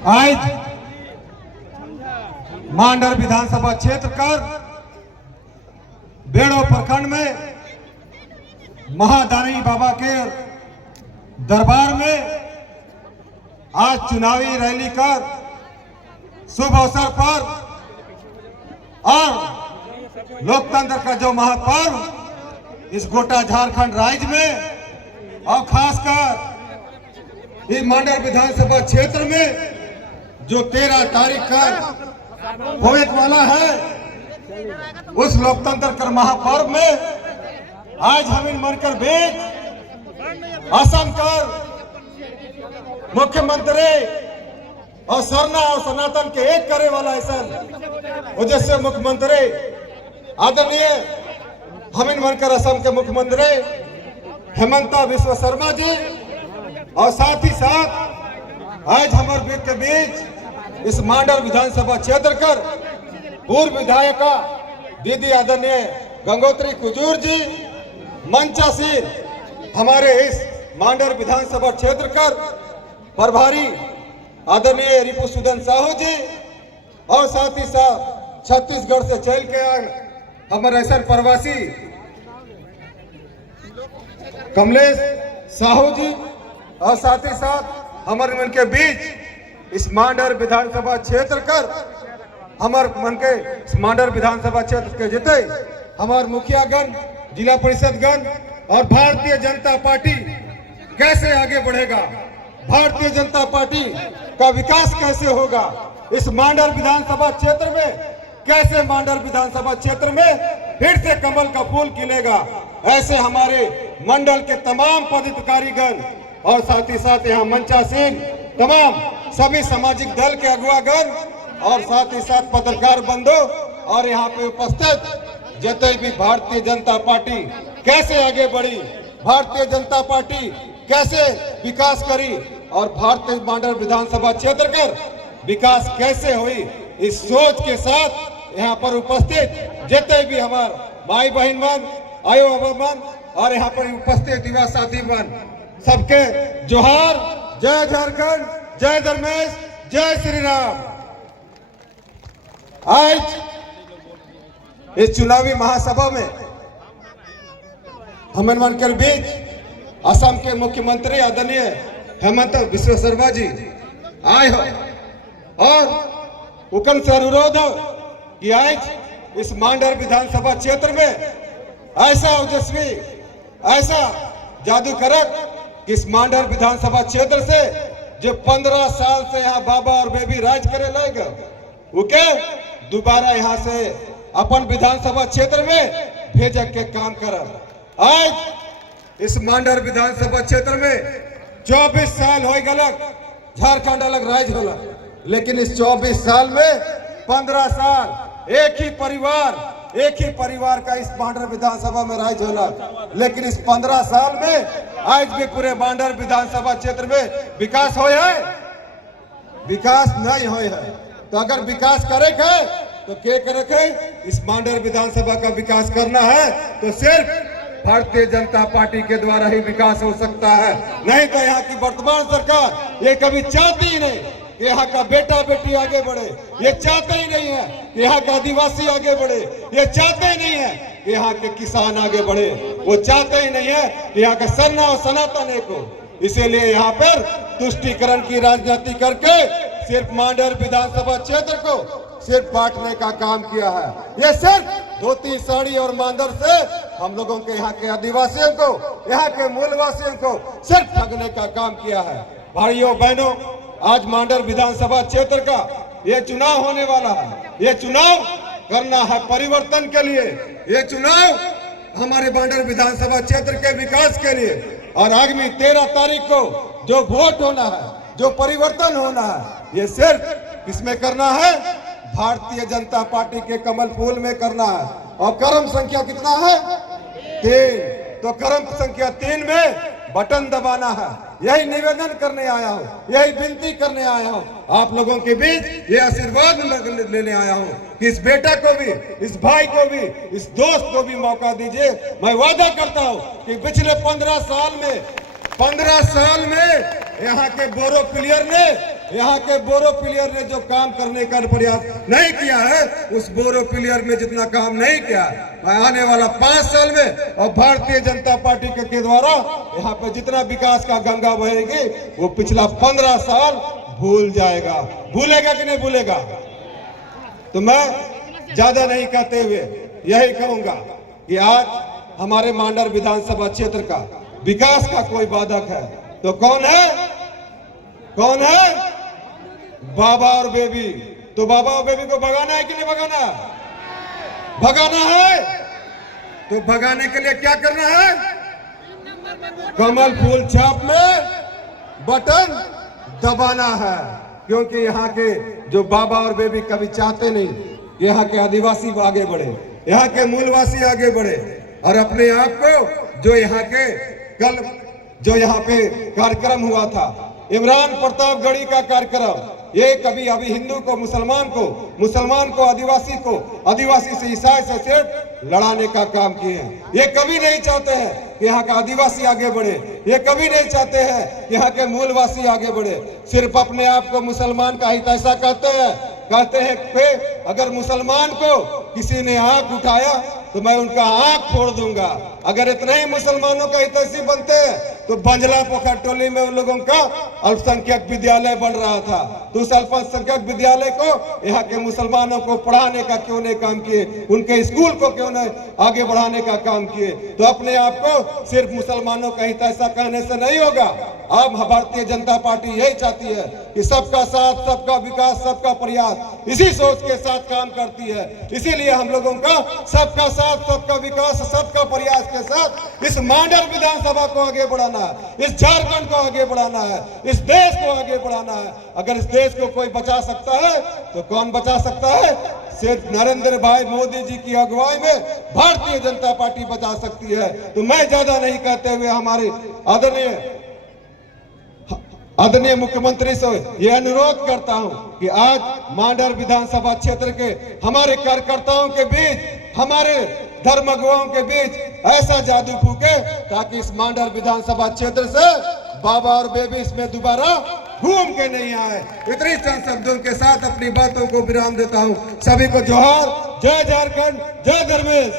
आज मांडर विधानसभा क्षेत्र कर बेड़ो प्रखंड में महादानी बाबा के दरबार में आज चुनावी रैली कर शुभ अवसर पर और लोकतंत्र का जो महापर्व इस गोटा झारखंड राज्य में और खासकर इस मांडर विधानसभा क्षेत्र में जो 13 तारीख का होने वाला है उस लोकतंत्र का महापर्व में आज हम इन मनकर बीच असम कर मुख्यमंत्री और सरना और सनातन के एक करे वाला ऐसा उद्देश्य मुख्यमंत्री आदरणीय हम इन मनकर असम के मुख्यमंत्री हेमंता बिस्वा शर्मा जी और साथ ही साथ आज हमारे के बीच इस मांडर विधानसभा क्षेत्र कर पूर्व विधायिका दीदी आदरणीय गंगोत्री कुजूर जी मंचासीन हमारे इस मांडर विधानसभा क्षेत्र कर प्रभारी आदरणीय रिपुसूदन साहू जी और साथ ही साथ छत्तीसगढ़ से चल के आए हमारे ऐसा प्रवासी कमलेश साहू जी और साथ ही साथ हमारे मन के बीच इस मांडर विधानसभा क्षेत्र कर हमारे मन के मांडर विधानसभा क्षेत्र के जिते हमारे मुखियागण जिला परिषदगण और भारतीय जनता पार्टी कैसे आगे बढ़ेगा, भारतीय जनता पार्टी का विकास कैसे होगा, इस मांडर विधानसभा क्षेत्र में कैसे मांडर विधानसभा क्षेत्र में फिर से कमल का फूल खिलेगा, ऐसे हमारे मंडल के तमाम पदाधिकारीगण और साथ ही साथ यहाँ मंचासीन तमाम सभी सामाजिक दल के अगुवागण और साथ ही साथ पत्रकार बंधु और यहाँ पे उपस्थित जितने भी भारतीय जनता पार्टी कैसे आगे बढ़ी, भारतीय जनता पार्टी कैसे विकास करी और भारतीय मांडर विधानसभा क्षेत्र कर विकास कैसे हुई, इस सोच के साथ यहाँ पर उपस्थित जितने भी हमारे भाई बहन मन आयो मन और यहाँ पर उपस्थित युवा साथी मन सबके जोहार, जय झारखंड, जय धर्मेश, जय श्री राम। आज इस चुनावी महासभा में हम मनकर बीच असम के मुख्यमंत्री आदरणीय हेमंत बिस्वा शर्मा जी आए हो और उकन से अनुरोध हो कि आज इस मांडर विधानसभा क्षेत्र में ऐसा ओजस्वी ऐसा जादू करक कि इस मांडर विधानसभा क्षेत्र से जो 15 साल से यहाँ बाबा और बेबी राज करे लाएगा ओके दोबारा यहाँ से अपन विधानसभा क्षेत्र में भेजक के काम कर। आज इस मांडर विधानसभा क्षेत्र में 24 साल हो गलक झारखंड अलग राज्य होला, लेकिन इस 24 साल में 15 साल एक ही परिवार का इस मांडर विधानसभा में राज्य होला, लेकिन इस 15 साल में आज भी पूरे मांडर विधानसभा क्षेत्र में विकास हो है, विकास नहीं हो है। तो अगर विकास करे तो क्या करे, इस मांडर विधानसभा का विकास करना है तो सिर्फ भारतीय जनता पार्टी के द्वारा ही विकास हो सकता है, नहीं तो यहाँ की वर्तमान सरकार ये कभी चाहती ही नहीं कि यहाँ का बेटा बेटी आगे बढ़े, ये चाहते ही नहीं है कि यहाँ का आदिवासी आगे बढ़े, ये चाहते ही नहीं है कि यहाँ के किसान आगे बढ़े, वो चाहते ही नहीं है कि यहाँ का सरना और सनातन एक हो। इसीलिए यहाँ पर तुष्टीकरण की राजनीति करके सिर्फ मांडर विधानसभा क्षेत्र को सिर्फ बांटने का काम किया है। ये सिर्फ धोती साड़ी और मांदर से हम लोगों के यहाँ के आदिवासियों को, यहाँ के मूलवासियों को सिर्फ ठगने का काम किया है। भाइयों बहनों, आज मांडर विधानसभा क्षेत्र का ये चुनाव होने वाला है, ये चुनाव करना है परिवर्तन के लिए, ये चुनाव हमारे मांडर विधानसभा क्षेत्र के विकास के लिए। और आगामी 13 तारीख को जो वोट होना है, जो परिवर्तन होना है, ये सिर्फ किसमें करना है, भारतीय जनता पार्टी के कमल फूल में करना है। और क्रम संख्या कितना है, 3, तो क्रम संख्या 3 में बटन दबाना है। यही निवेदन करने आया हूँ, यही विनती करने आया हूँ आप लोगों के बीच, ये आशीर्वाद लेने आया हूँ कि इस बेटा को भी, इस भाई को भी, इस दोस्त को भी मौका दीजिए। मैं वादा करता हूँ कि पिछले 15 साल में यहाँ के बोरो प्लेयर ने यहाँ के बोरो प्लेयर ने जो काम करने का प्रयास नहीं किया है, उस बोरो प्लेयर में जितना काम नहीं किया, आने वाला 5 साल में और भारतीय जनता पार्टी के द्वारा यहाँ पे जितना विकास का गंगा बहेगी वो पिछला 15 साल भूल जाएगा। भूलेगा कि नहीं भूलेगा? तो मैं ज्यादा नहीं कहते हुए यही कहूंगा कि आज हमारे मांडर विधानसभा क्षेत्र का विकास का कोई बाधक है तो कौन है? कौन है? बाबा और बेबी। तो बाबा और बेबी को भगाना है कि नहीं भगाना? भगाना है। तो भगाने के लिए क्या करना है? कमल फूल छाप में बटन दबाना है, क्योंकि यहाँ के जो बाबा और बेबी कभी चाहते नहीं यहाँ के आदिवासी आगे बढ़े, यहाँ के मूलवासी आगे बढ़े और अपने आप को जो यहाँ के कल जो यहाँ पे कार्यक्रम हुआ था इमरान प्रतापगढ़ी का कार्यक्रम, ये कभी अभी हिंदू को मुसलमान को आदिवासी से ईसाई से सिर्फ लड़ाने का काम किए हैं। ये कभी नहीं चाहते हैं कि यहाँ का आदिवासी आगे बढ़े, ये कभी नहीं चाहते हैं कि यहाँ के मूलवासी आगे बढ़े। सिर्फ अपने आप को मुसलमान का हित ऐसा कहते हैं कि अगर मुसलमान को किसी ने आंख उठाया तो मैं उनका आंख फोड़ दूंगा। अगर इतने ही मुसलमानों का हितैषी बनते हैं तो बंजला पोखर टोली में उन लोगों का अल्पसंख्यक विद्यालय बन रहा था, तो उस अल्पसंख्यक विद्यालय को यहाँ के मुसलमानों को पढ़ाने का क्यों नहीं काम किए, उनके स्कूल को क्यों नहीं आगे बढ़ाने का काम किए। तो अपने आप को सिर्फ मुसलमानों का हितैषी कहने से नहीं होगा। अब भारतीय जनता पार्टी यही चाहती है कि सबका साथ, सबका विकास, सबका प्रयास, इसी सोच के साथ काम करती है। इसीलिए हम लोगों का सबका साथ, सबका विकास, सबका प्रयास के साथ इस मांडर विधानसभा को आगे बढ़ाना है, इस झारखंड को आगे बढ़ाना है, इस देश को आगे बढ़ाना है। अगर इस देश को कोई बचा सकता है तो कौन बचा सकता है? सिर्फ नरेंद्र भाई मोदी जी की अगुवाई में भारतीय जनता पार्टी बचा सकती है। तो मैं ज्यादा नहीं कहते हुए हमारे आदरणीय मुख्यमंत्री से ये अनुरोध करता हूं कि आज मांडर विधानसभा क्षेत्र के हमारे कार्यकर्ताओं के बीच, हमारे धर्मगुरुओं के बीच ऐसा जादू फूके ताकि इस मांडर विधानसभा क्षेत्र से बाबा और बेबी इसमें दोबारा घूम के नहीं आए। इतनी चंद शब्दों के साथ अपनी बातों को विराम देता हूं। सभी को जोहार। जय झारखंड, जय धर्मेश।